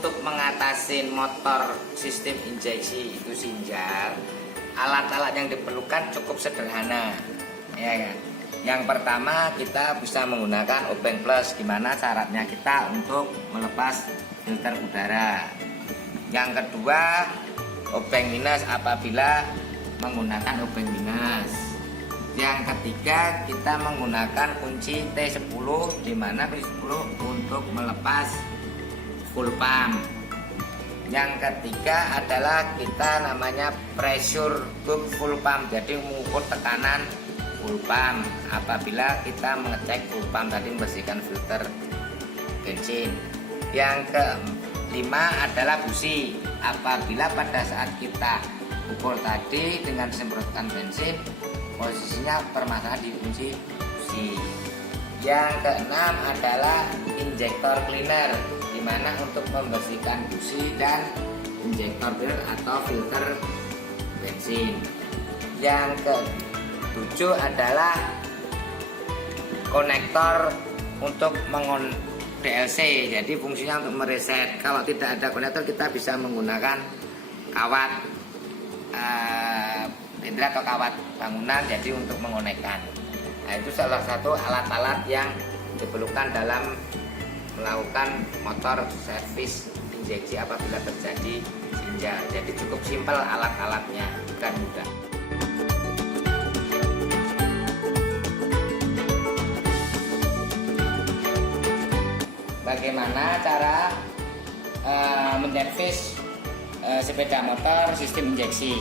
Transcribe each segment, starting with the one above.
untuk mengatasi motor sistem injeksi itu sinjal, alat-alat yang diperlukan cukup sederhana, ya kan? Yang pertama kita bisa menggunakan obeng plus, gimana syaratnya kita untuk melepas filter udara. Yang kedua obeng minus apabila menggunakan obeng minus. Yang ketiga kita menggunakan kunci T10, dimana kunci 10 untuk melepas full pump. Yang ketiga adalah kita namanya pressure tube full pump, jadi mengukur tekanan full pump apabila kita mengecek full pump tadi, membersihkan filter bensin. Yang kelima adalah busi, apabila pada saat kita ukur tadi dengan semprotan bensin posisinya permasalahan di kunci busi. Yang keenam adalah injektor cleaner, dimana untuk membersihkan busi dan injektor cleaner atau filter bensin. Yang ketujuh adalah konektor untuk DLC, jadi fungsinya untuk mereset. Kalau tidak ada konektor kita bisa menggunakan kawat bendera atau kawat bangunan, jadi untuk mengonekkan. Nah, itu salah satu alat-alat yang diperlukan dalam melakukan motor servis injeksi apabila terjadi sinjal. Jadi cukup simpel alat-alatnya, bukan mudah. Bagaimana cara menservis sepeda motor sistem injeksi?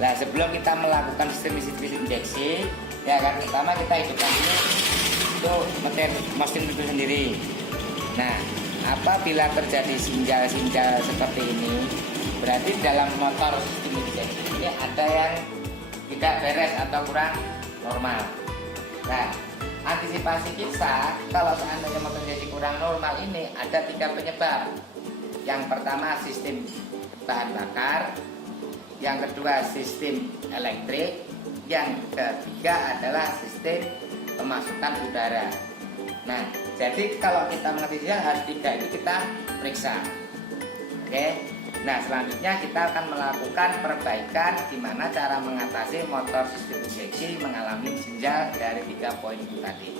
Nah, sebelum kita melakukan sistem injeksi, ya kan, pertama kita hidupkan dulu itu mesin itu sendiri. Nah, apabila terjadi sinjal-sinjal seperti ini, berarti dalam motor sistem injeksi ini ada yang tidak beres atau kurang normal. Nah, antisipasi kita kalau seandainya motor injeksi kurang normal ini ada 3 penyebab. Yang pertama sistem bahan bakar, yang kedua sistem elektrik, yang ketiga adalah sistem pemasukan udara. Nah, jadi kalau kita mengerti hal 3 itu kita periksa. Oke. Nah, selanjutnya kita akan melakukan perbaikan gimana cara mengatasi motor sistem injeksi mengalami sinjal dari 3 poin itu tadi.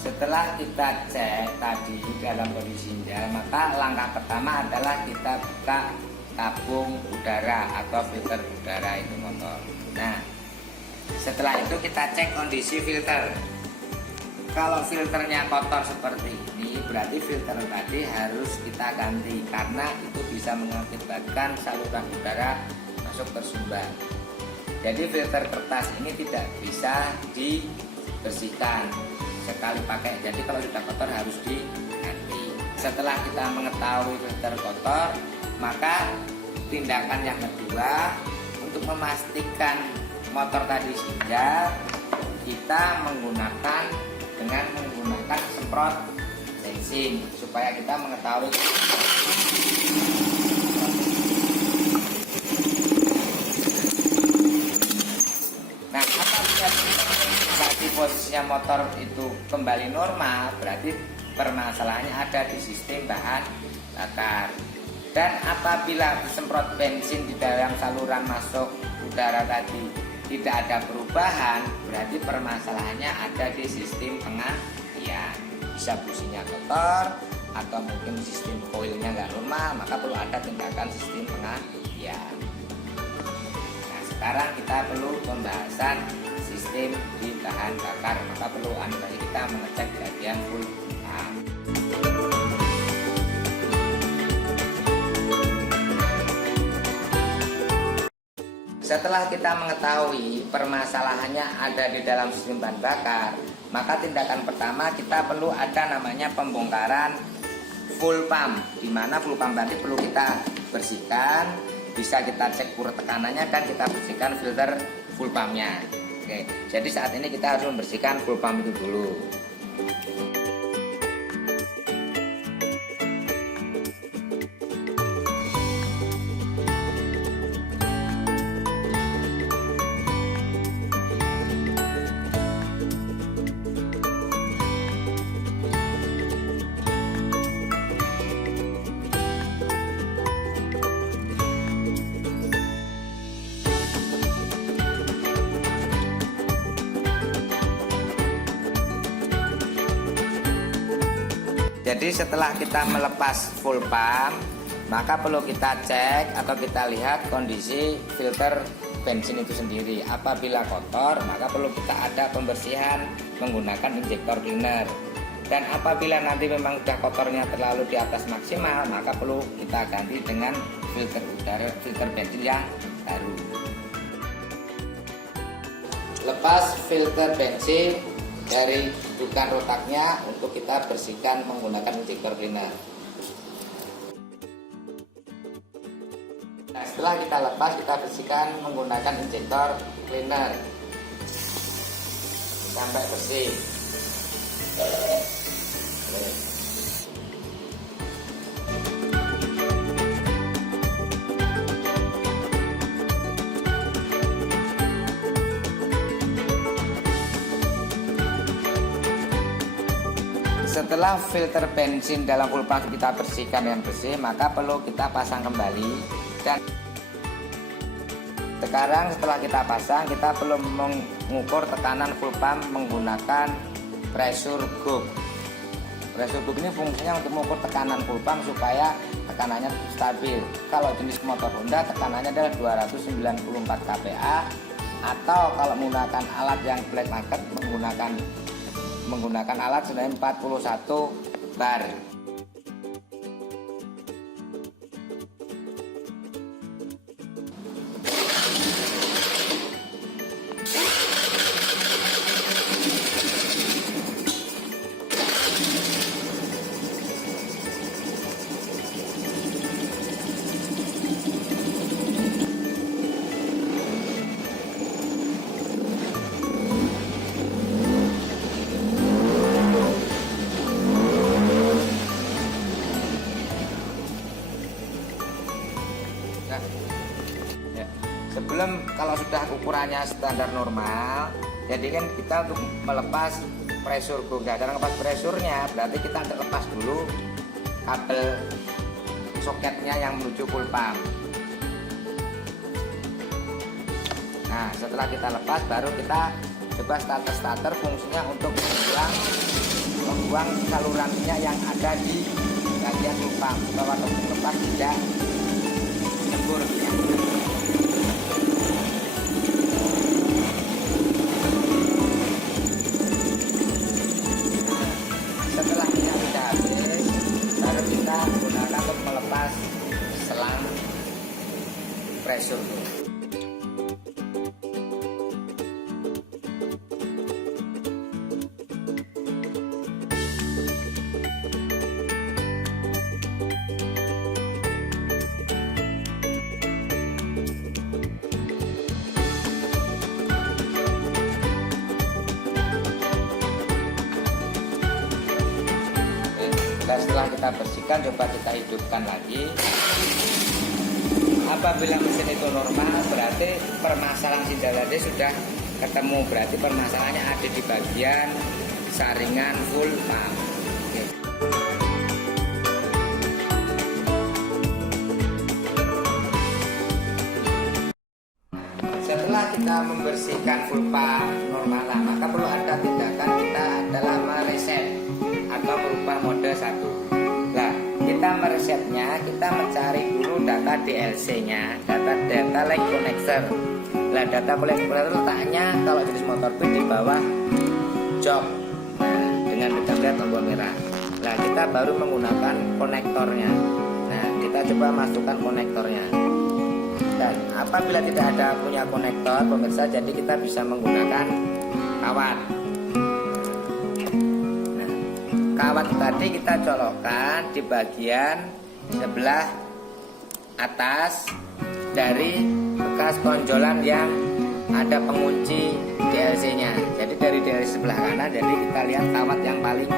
Setelah kita cek tadi dalam kondisi sinjal, maka langkah pertama adalah kita buka tabung udara atau filter udara itu motor. Nah, setelah itu kita cek kondisi filter. Kalau filternya kotor seperti ini, berarti filter tadi harus kita ganti, karena itu bisa mengakibatkan saluran udara masuk tersumbat. Jadi filter kertas ini tidak bisa dibersihkan sekali pakai, jadi kalau sudah kotor harus diganti. Setelah kita mengetahui filter kotor, maka tindakan yang kedua untuk memastikan motor tadi sinjal, kita dengan menggunakan semprot bensin supaya kita mengetahui. Nah, apabila posisinya motor itu kembali normal, berarti permasalahannya ada di sistem bahan bakar. Dan apabila disemprot bensin di dalam saluran masuk udara tadi tidak ada perubahan, berarti permasalahannya ada di sistem pengalian. Bisa businya kotor atau mungkin sistem koilnya nggak normal, maka perlu ada tindakan sistem pengalian. Nah, sekarang kita perlu pembahasan sistem di bahan bakar, maka perlu kita mengecek di bagian full pump. Setelah kita mengetahui permasalahannya ada di dalam sistem bahan bakar, maka tindakan pertama kita perlu ada namanya pembongkaran full pump, di mana full pump tadi perlu kita bersihkan, bisa kita cek kurang tekanannya dan kita bersihkan filter full pumpnya. Oke, jadi saat ini kita harus membersihkan full pump itu dulu. Jadi setelah kita melepas full pump, maka perlu kita cek atau kita lihat kondisi filter bensin itu sendiri. Apabila kotor, maka perlu kita ada pembersihan menggunakan injektor cleaner. Dan apabila nanti memang sudah kotornya terlalu di atas maksimal, maka perlu kita ganti dengan filter bensin yang baru. Lepas filter bensin dari dudukan rotaknya untuk kita bersihkan menggunakan injektor cleaner. Nah, setelah kita lepas, kita bersihkan menggunakan injektor cleaner sampai bersih. Setelah filter bensin dalam full pump kita bersihkan dengan bersih, maka perlu kita pasang kembali. Dan sekarang setelah kita pasang, kita perlu mengukur tekanan full pump menggunakan pressure gauge. Pressure gauge ini fungsinya untuk mengukur tekanan full pump supaya tekanannya stabil. Kalau jenis motor Honda tekanannya adalah 294 kPa, atau kalau menggunakan alat yang black market menggunakan alat senilai 41 bar. Sebelum, kalau sudah ukurannya standar normal, jadi kan kita untuk melepas pressure gauge. Cara lepas pressurnya berarti kita lepas dulu kabel soketnya yang menuju full pump. Nah, setelah kita lepas, baru kita coba starter fungsinya untuk membuang saluran minyak yang ada di bagian full pump supaya waktu lepas tidak nyembur minyak. Setelah minyak sudah habis, baru kita gunakan untuk melepas selang pressure. Setelah kita bersihkan, coba kita hidupkan lagi. Apabila mesin itu normal, berarti permasalahan sindarannya sudah ketemu. Berarti permasalahannya ada di bagian saringan full pump. Setelah kita membersihkan full pump normal, maka perlu ada tindakan, kita adalah mereset atau merubah mode 1. Nah, kita meresetnya, kita mencari dulu data DLC-nya, data leg connector. Nah, data leg connector letaknya kalau jenis motor B di bawah jok. Nah, dengan kita tombol merah. Nah, kita baru menggunakan konektornya. Nah, kita coba masukkan konektornya. Dan apabila tidak ada punya konektor, pemirsa, jadi kita bisa menggunakan kawat. Kawat tadi kita colokkan di bagian sebelah atas dari bekas tonjolan yang ada pengunci DLC-nya. Jadi dari sebelah kanan, jadi kita lihat kawat yang paling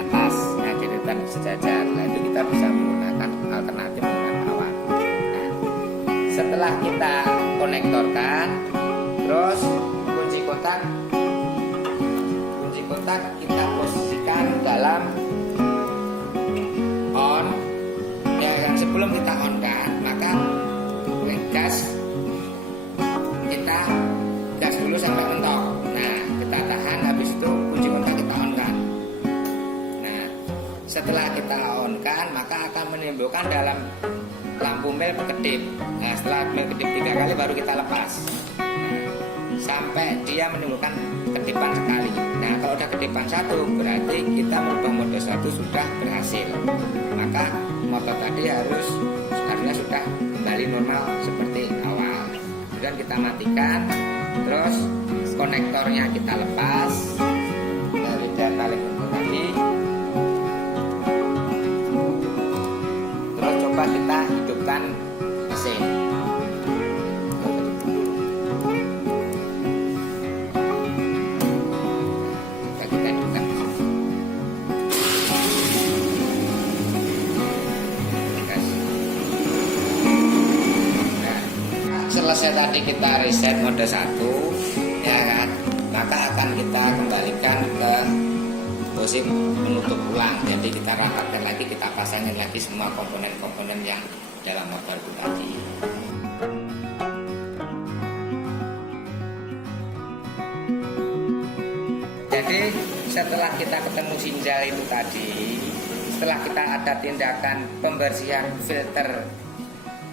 atas. Nah, jadi tadi sejajar. Nah, itu kita bisa menggunakan alternatif menggunakan kawat. Nah, setelah kita konektorkan, terus kunci kontak kita posisikan dalam on. Ya kan, sebelum kita on kan, maka gas dulu sampai mentok. Nah, kita tahan, habis itu kunci kontak kita on kan. Nah, Setelah kita on kan, maka akan menimbulkan dalam lampu mil berkedip. Nah, setelah mil kedip 3 kali baru kita lepas. Sampai dia menimbulkan kedipan sekali. Nah, kalau udah kedipan 1 berarti kita merubah mode 1 sudah berhasil. Maka motor tadi harusnya sudah kembali normal seperti awal. Kemudian kita matikan, terus konektornya kita lepas dari tali kunci tadi. Terus coba kita hidupkan mesin. Selesai tadi kita reset mode 1 ya kan, maka akan kita kembalikan ke posisi menutup ulang. Jadi kita ratakan lagi, kita pasangin lagi semua komponen-komponen yang dalam motor itu tadi. Jadi setelah kita ketemu sinjal itu tadi, setelah kita ada tindakan pembersihan filter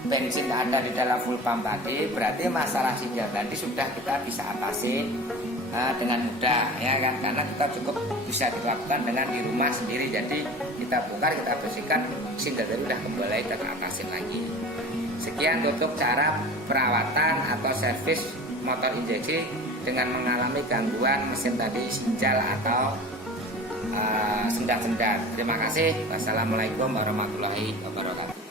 bensin ada di dalam full pump tadi, berarti masalah sinjal tadi sudah kita bisa atasi dengan mudah ya kan, karena kita cukup bisa dilakukan dengan di rumah sendiri. Jadi kita bongkar, kita bersihkan, sinjal tadi udah kembali kita atasin lagi. Sekian untuk cara perawatan atau servis motor injeksi dengan mengalami gangguan mesin tadi, sinjal atau sendat-sendat. Terima kasih. Wassalamualaikum warahmatullahi wabarakatuh.